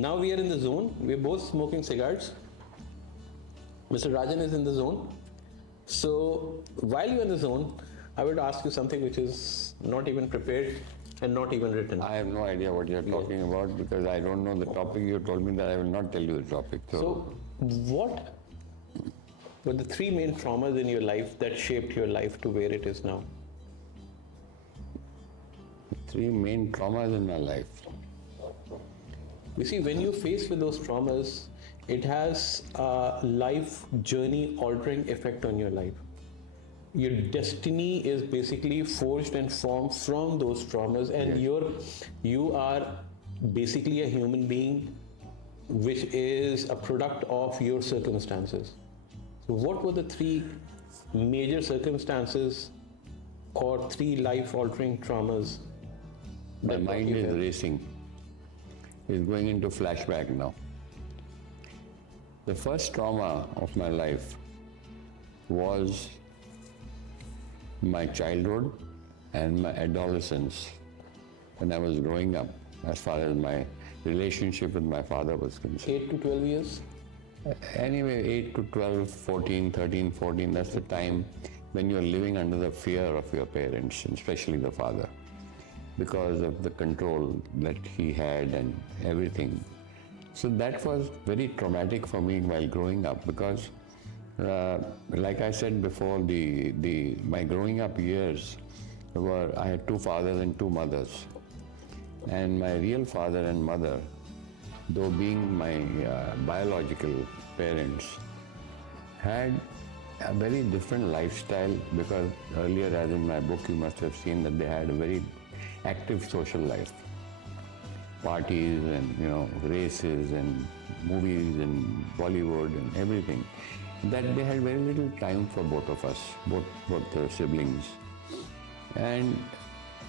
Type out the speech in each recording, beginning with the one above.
Now we are in the zone. We are both smoking cigars. Mr. Rajan is in the zone. So while you're in the zone, I would ask you something which is not even prepared and not even written. I have no idea what you're talking about because I don't know the topic. You told me that I will not tell you the topic. So what were the three main traumas in your life that shaped your life to where it is now? Three main traumas in my life. You see, when you're faced with those traumas, it has a life journey altering effect on your life. Your destiny is basically forged and formed from those traumas, and you are basically a human being which is a product of your circumstances. So what were the three major circumstances or three life altering traumas? The mind is racing, is going into flashback now. The first trauma of my life was my childhood and my adolescence when I was growing up, as far as my relationship with my father was concerned. 8 to 12 years? Anyway, 8 to 12, 14, 13, 14, that's the time when you're living under the fear of your parents, especially the father, because of the control that he had and everything. So that was very traumatic for me while growing up because like I said before, my growing up years were, I had two fathers and two mothers. And my real father and mother, though being my biological parents, had a very different lifestyle because earlier, as in my book, you must have seen that they had a very active social life. Parties and, races and movies and Bollywood and everything. That they had very little time for both of us, both the siblings. And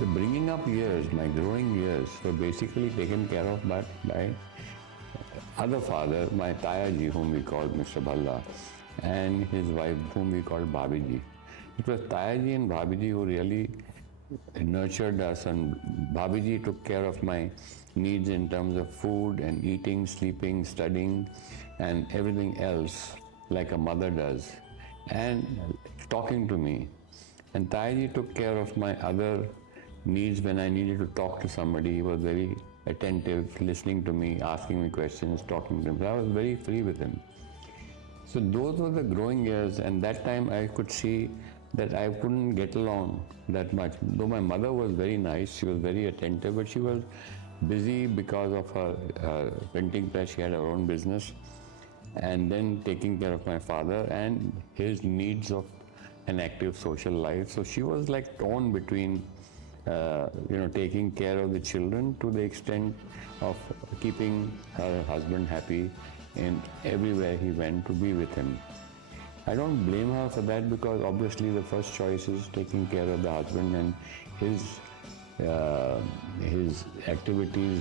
the bringing up years, my growing years, were basically taken care of by other father, my Tayaji, whom we called Mr. Bhalla, and his wife, whom we called Bhabiji. It was Tayaji and Bhabiji who really nurtured us, and Bhabiji took care of my needs in terms of food and eating, sleeping, studying, and everything else like a mother does, and talking to me. And Tayaji took care of my other needs when I needed to talk to somebody. He was very attentive, listening to me, asking me questions, talking to him. I was very free with him. So those were the growing years, and that time I could see that I couldn't get along that much. Though my mother was very nice, she was very attentive, but she was busy because of her printing press. She had her own business, and then taking care of my father and his needs of an active social life. So she was like torn between taking care of the children to the extent of keeping her husband happy in everywhere he went to be with him. I don't blame her for that because obviously the first choice is taking care of the husband and his activities,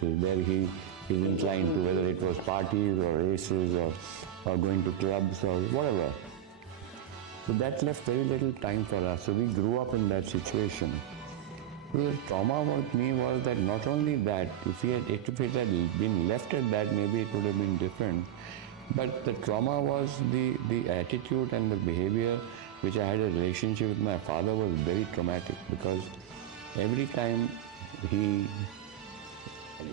where he is inclined to, whether it was parties or races or going to clubs or whatever. So that left very little time for us. So we grew up in that situation. The trauma with me was that not only that, if it had been left at that, maybe it would have been different. But the trauma was the attitude and the behavior which I had a relationship with my father was very traumatic because every time he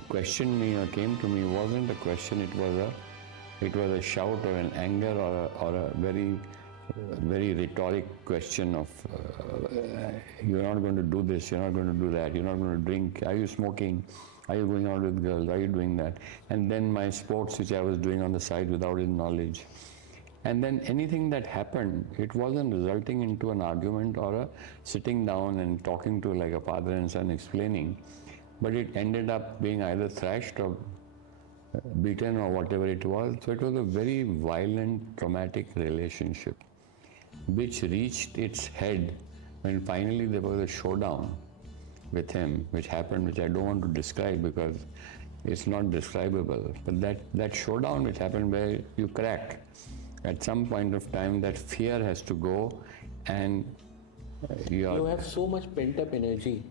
questioned me or came to me, wasn't a question, it was a shout or an anger or a very rhetoric question of you're not going to do this, you're not going to do that, you're not going to drink, are you smoking, are you going out with girls, are you doing that? And then my sports which I was doing on the side without his knowledge. And then anything that happened, it wasn't resulting into an argument or a sitting down and talking to like a father and son explaining, but it ended up being either thrashed or beaten or whatever it was. So it was a very violent, traumatic relationship which reached its head when finally there was a showdown with him, which happened, which I don't want to describe because it's not describable. But that showdown which happened where you crack, at some point of time that fear has to go and you have so much pent up energy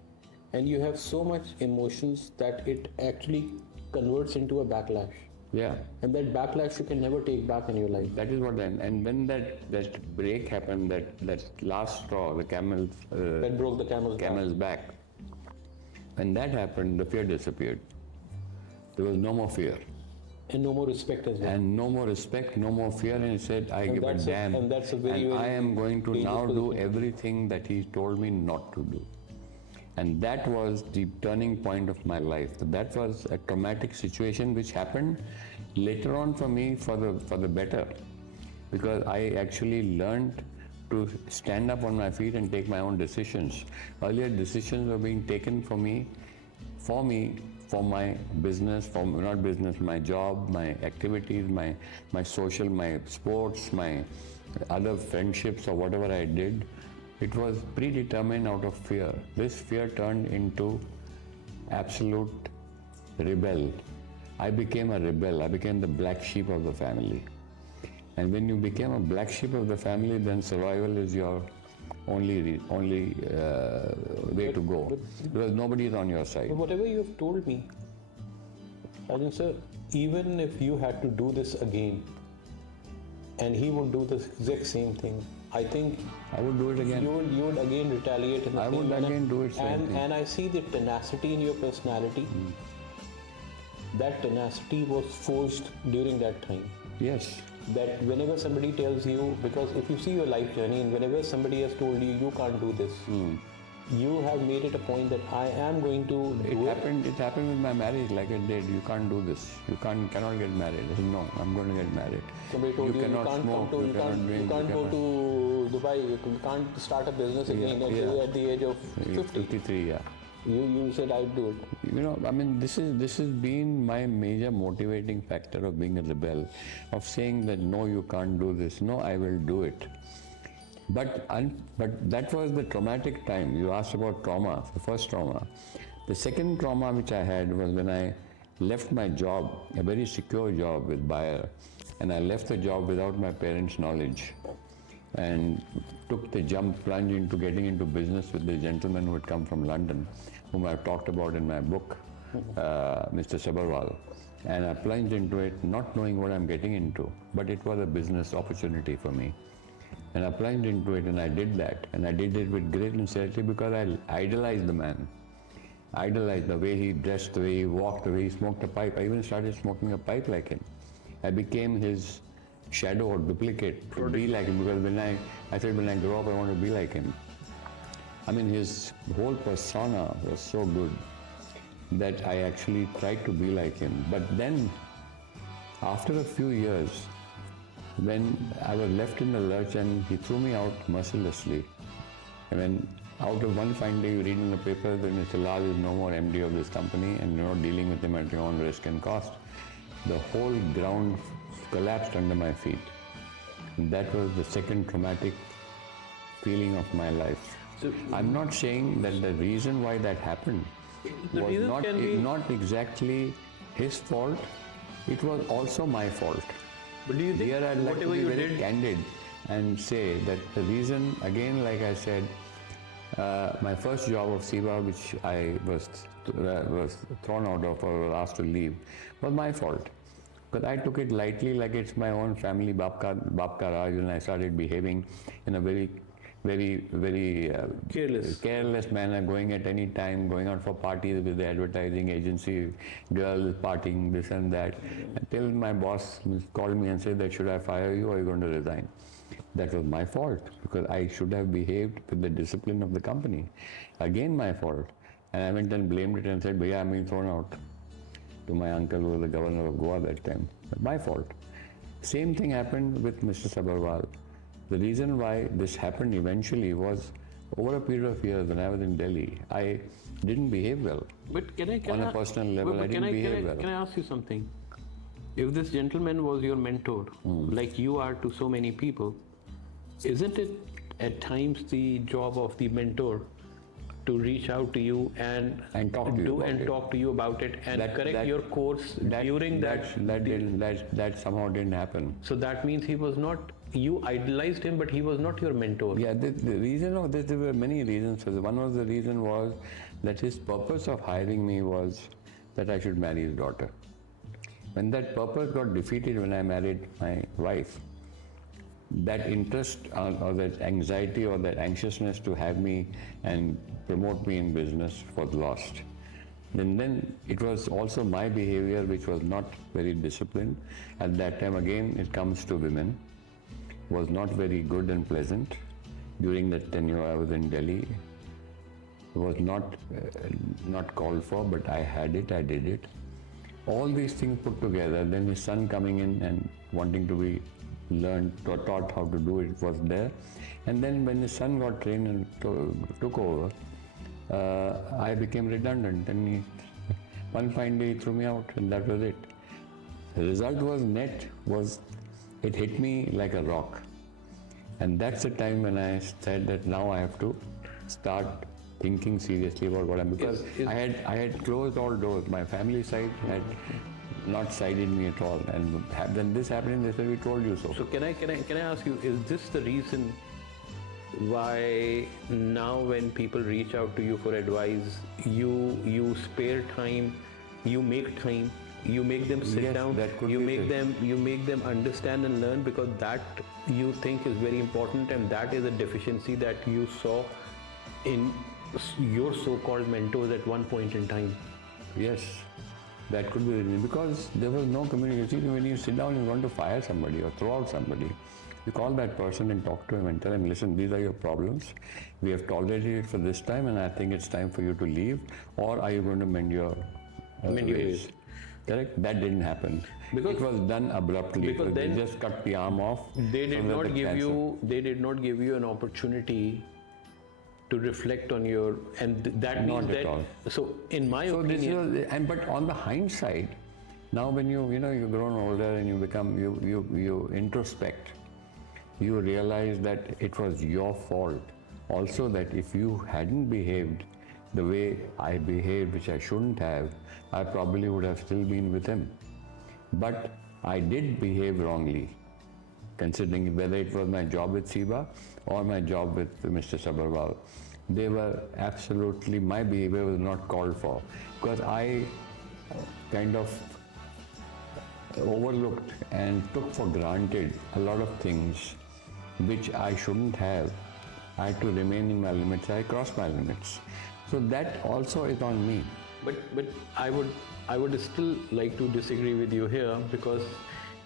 and you have so much emotions that it actually converts into a backlash. Yeah. And that backlash you can never take back in your life. That is what, and when that break happened, that last straw, the That broke the camel's back. When that happened, the fear disappeared. There was no more fear. And no more respect as well. And no more respect, no more fear, and he said, I give a damn. And that's a very, and very I am going to now dangerous do position. everything that he told me not to do. And that was the turning point of my life. That was a traumatic situation which happened later on for me for the better. Because I actually learned to stand up on my feet and take my own decisions. Earlier decisions were being taken for me, for my business, my job, my activities, my social, my sports, my other friendships or whatever I did. It was predetermined out of fear. This fear turned into absolute rebel. I became a rebel. I became the black sheep of the family. And when you became a black sheep of the family, then survival is your only way to go, because nobody is on your side. But whatever you have told me, I think, sir, even if you had to do this again, and he would do the exact same thing, I think I would do it again. you would again retaliate in the I same would manner. again do it same thing. And I see the tenacity in your personality. That tenacity was forged during that time. Yes. That whenever somebody tells you, because if you see your life journey and whenever somebody has told you, you can't do this, you have made it a point that I am going to do it. It happened with my marriage, like I did. You can't do this. You cannot get married. I said, no, I'm going to get married. Somebody told you cannot can't smoke, come to, you cannot drink, you can't you go cannot- to Dubai, you can't start a business again at the age of 50. 53, yeah. You said I'd do it. You know, I mean, this has been my major motivating factor of being a rebel, of saying that no, you can't do this. No, I will do it. But that was the traumatic time. You asked about trauma, the first trauma. The second trauma which I had was when I left my job, a very secure job with Bayer, and I left the job without my parents' knowledge, and took the plunge into getting into business with the gentleman who had come from London, whom I've talked about in my book, Mr. Sabharwal. And I plunged into it not knowing what I'm getting into, but it was a business opportunity for me. And I plunged into it and I did that. And I did it with great sincerity because I idolized the man. I idolized the way he dressed, the way he walked, the way he smoked a pipe. I even started smoking a pipe like him. I became his shadow or duplicate to be like him, because I said when I grow up I want to be like him. I mean, his whole persona was so good that I actually tried to be like him. But then, after a few years, when I was left in the lurch and he threw me out mercilessly, and when out of one fine day you read in the paper that Mr. Lal is no more MD of this company and you're not dealing with him at your own risk and cost, the whole ground collapsed under my feet. And that was the second traumatic feeling of my life. So, I'm not saying that the reason why that happened The was reasons not, can be- not exactly his fault, it was also my fault. but do you think Here I'd like to whatever be you very did, candid and say that the reason, again, like I said, my first job of SIBA, which I was thrown out of or was asked to leave, was my fault. Because I took it lightly, like it's my own family, Baap ka Raj, and I started behaving in a very careless manner, going at any time, going out for parties with the advertising agency, girls partying, this and that, until my boss called me and said that should I fire you or are you going to resign? That was my fault, because I should have behaved with the discipline of the company. Again my fault. And I went and blamed it and said, Bhaiya, I'm being thrown out, to my uncle who was the governor of Goa that time. But my fault. Same thing happened with Mr. Sabharwal. The reason why this happened eventually was over a period of years when I was in Delhi, I didn't behave well. but can On a I- personal level, but I didn't behave well. Can I ask you something? If this gentleman was your mentor, like you are to so many people, isn't it at times the job of the mentor to reach out to you and talk to you about it. talk to you about it and That- correct that- your course during That somehow didn't happen. So that means he was not. You idolized him, but he was not your mentor. Yeah, the reason of this, there were many reasons for this. One of the reason was that his purpose of hiring me was that I should marry his daughter. when that purpose got defeated when I married my wife, that interest or that anxiety or that anxiousness to have me and promote me in business was lost. Then it was also my behavior which was not very disciplined. At that time, again, it comes to women, was not very good and pleasant. During that tenure I was in Delhi, it was not called for, but I had it, I did it. All these things put together, then his son coming in and wanting to be learned or taught how to do it was there. And then when his son got trained and took over, I became redundant, and one fine day he threw me out, and that was it. The result was it hit me like a rock. And that's the time when I said that now I have to start thinking seriously about what I'm, because I had closed all doors. My family side had not sided me at all, and when this happened, they said, we told you so. So can I ask you, is this the reason why now when people reach out to you for advice, you spare time, you make time, you make them sit Yes, down, that could you be make it. you make them understand and learn, because that you think is very important, and that is a deficiency that you saw in your so-called mentors at one point in time. Yes, that could be the reason, because there was no communication. When you sit down and want to fire somebody or throw out somebody, you call that person and talk to him and tell him, listen, these are your problems. We have tolerated it for this time, and I think it's time for you to leave, or are you going to mend your ways? Correct? That didn't happen. Because- it was done abruptly. because they then just cut the arm off. They did so that not the give cancer- you. They did not give you an opportunity to reflect on your, and that means Not at that. all. So, in my So this opinion, was, and but on the hindsight, now when you've grown older and you become you introspect, you realize that it was your fault. Also, that if you hadn't behaved the way I behaved, which I shouldn't have, I probably would have still been with him. But I did behave wrongly, considering whether it was my job with SIBA or my job with Mr. Sabharwal. They were absolutely, my behavior was not called for, because I kind of overlooked and took for granted a lot of things which I shouldn't have. I had to remain in my limits. I crossed my limits. So that also is on me. but I would still like to disagree with you here, because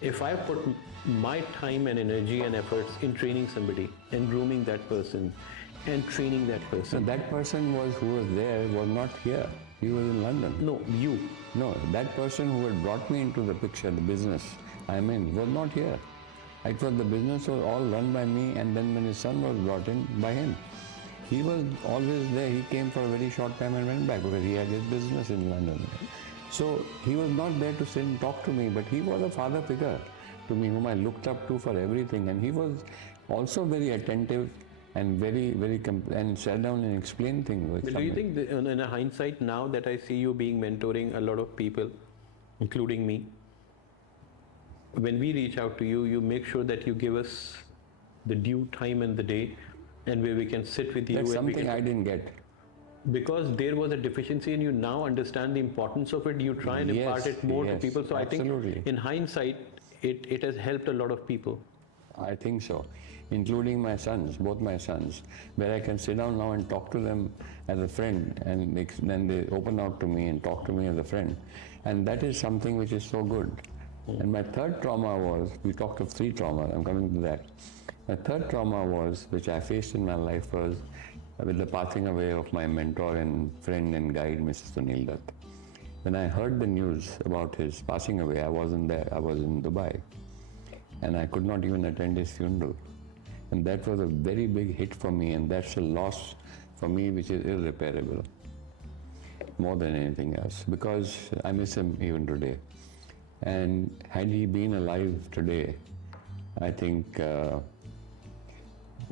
if I put my time and energy and efforts in training somebody and grooming that person and training that So person, that person who was there was not here. He was in London. no, you. No, that person who had brought me into the picture, the business, was not here. It was the business was all run by me, and then when his son was brought in, by him. He was always there. He came for a very short time and went back because he had his business in London. So he was not there to sit and talk to me, but he was a father figure to me whom I looked up to for everything. And he was also very attentive and and sat down and explained things. But do you think, that in a hindsight, now that I see you being mentoring a lot of people, including me, when we reach out to you, you make sure that you give us the due time and the day, and where we can sit with you. That's and we something can, I didn't get. because there was a deficiency and you now understand the importance of it, you try and impart Yes, it more to yes, people. So I absolutely. think in hindsight, it has helped a lot of people. I think so, including my sons, both my sons, where I can sit down now and talk to them as a friend, and then they open out to me and talk to me as a friend. And that is something which is so good. And my third trauma was, we talked of 3 traumas, I'm coming to that. My third trauma was, which I faced in my life, was with the passing away of my mentor and friend and guide, Mr. Sunil Dutt. When I heard the news about his passing away, I wasn't there, I was in Dubai. And I could not even attend his funeral. And that was a very big hit for me, and that's a loss for me which is irreparable, more than anything else, because I miss him even today. And had he been alive today, I think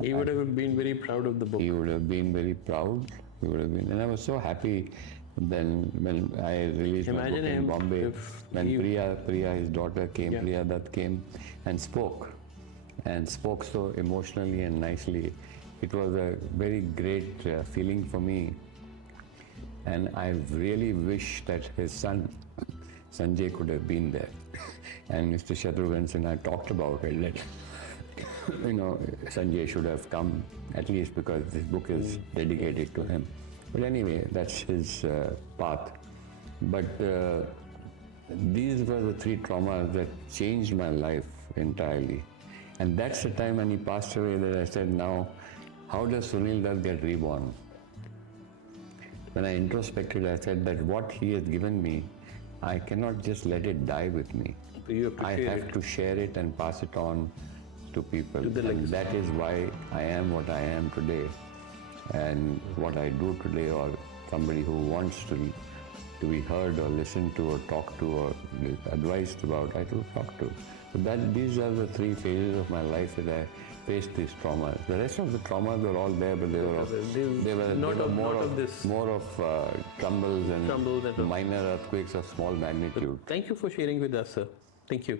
He would have been very proud of the book. he would have been very proud. He would have been, and I was so happy then when I released my book Imagine in him Bombay, if when he- Priya, his daughter came, Yeah. Priya Dutt came and spoke so emotionally and nicely. It was a very great feeling for me, and I really wish that his son Sanjay could have been there. And Mr. Shatrughan Sinha talked about it, that Sanjay should have come, at least because this book is dedicated to him. But anyway, that's his path. But these were the three traumas that changed my life entirely. And that's the time when he passed away that I said, now, how does Sunil Dutt get reborn? When I introspected, I said that what he has given me, I cannot just let it die with me. I have to share it and pass it on to people. And that is why I am what I am today. And what I do today, or somebody who wants to be heard or listened to or talked to or advised about, I will talk to. So these are the three phases of my life that I faced these traumas. The rest of the traumas were all there, but they were more of trembles and minor earthquakes of small magnitude. Thank you for sharing with us, sir. Thank you.